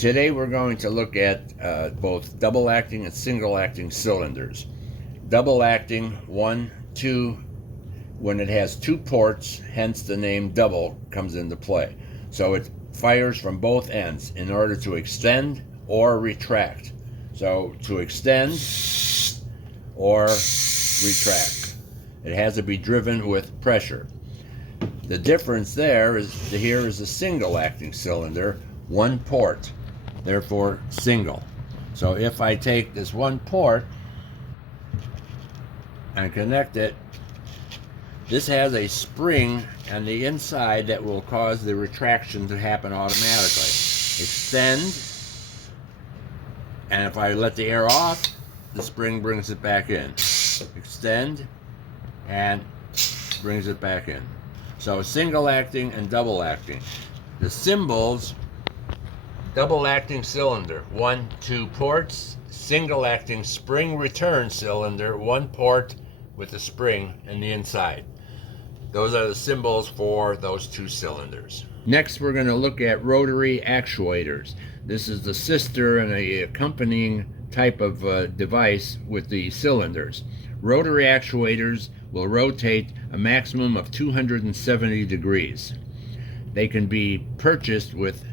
Today we're going to look at both double acting and single acting cylinders. Double acting, 1, 2, when it has 2 ports, hence the name double comes into play. So it fires from both ends in order to extend or retract. So to extend or retract, it has to be driven with pressure. The difference there is here is a single acting cylinder, 1 port, therefore single. So if I take this 1 port and connect it, this has a spring on the inside that will cause the retraction to happen automatically. Extend, and if I let the air off, the spring brings it back in. Extend, and brings it back in. So single acting and double acting. The symbols: double acting cylinder, 1, 2 ports. Single acting spring return cylinder, 1 port with a spring in the inside. Those are the symbols for those 2 cylinders. Next, we're going to look at rotary actuators. This is the sister and a accompanying type of device with the cylinders. Rotary actuators will rotate a maximum of 270 degrees. They can be purchased with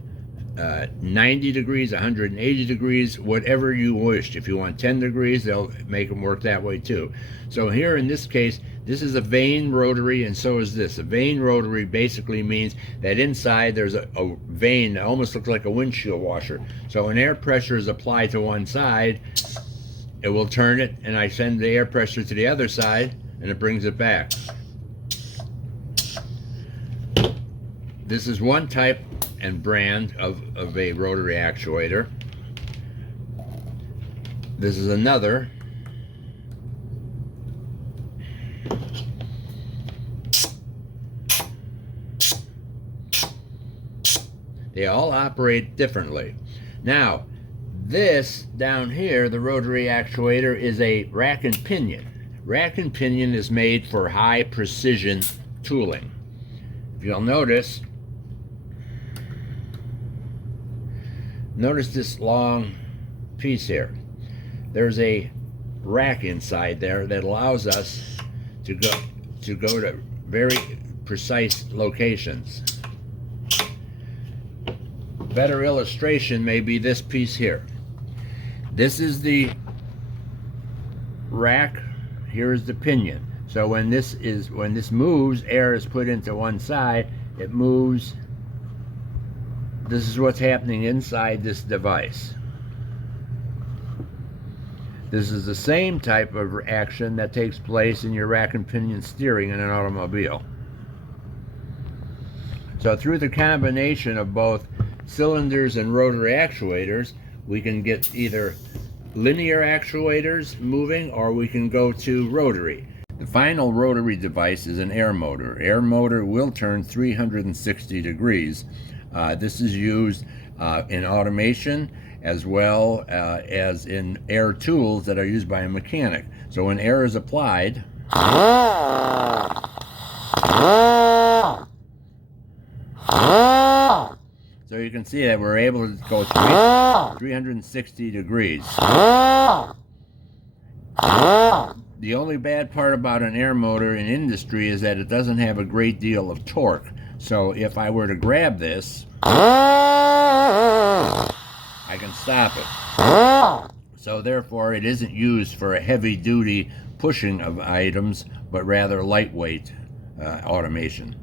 90 degrees, 180 degrees, whatever you wish. If you want 10 degrees, they'll make them work that way too. So here in this case, this is a vane rotary, and so is this. A vane rotary basically means that inside there's a vane that almost looks like a windshield washer. So when air pressure is applied to one side, it will turn it, and I send the air pressure to the other side, and it brings it back. This is one type and brand of a rotary actuator. This is another. They all operate differently. Now, this down here, the rotary actuator, is a rack and pinion. Rack and pinion is made for high precision tooling. If you'll notice this long piece here. There's a rack inside there that allows us to go to very precise locations. Better illustration may be this piece here. This is the rack, here is the pinion. So when this moves, air is put into one side, it moves. This is what's happening inside this device. This is the same type of action that takes place in your rack and pinion steering in an automobile. So through the combination of both cylinders and rotary actuators, we can get either linear actuators moving, or we can go to rotary. The final rotary device is an air motor. Air motor will turn 360 degrees. This is used in automation as well as in air tools that are used by a mechanic. So when air is applied, so you can see that we're able to go 360 degrees. The only bad part about an air motor in industry is that it doesn't have a great deal of torque. So if I were to grab this, I can stop it. So therefore it isn't used for a heavy duty pushing of items, but rather lightweight automation.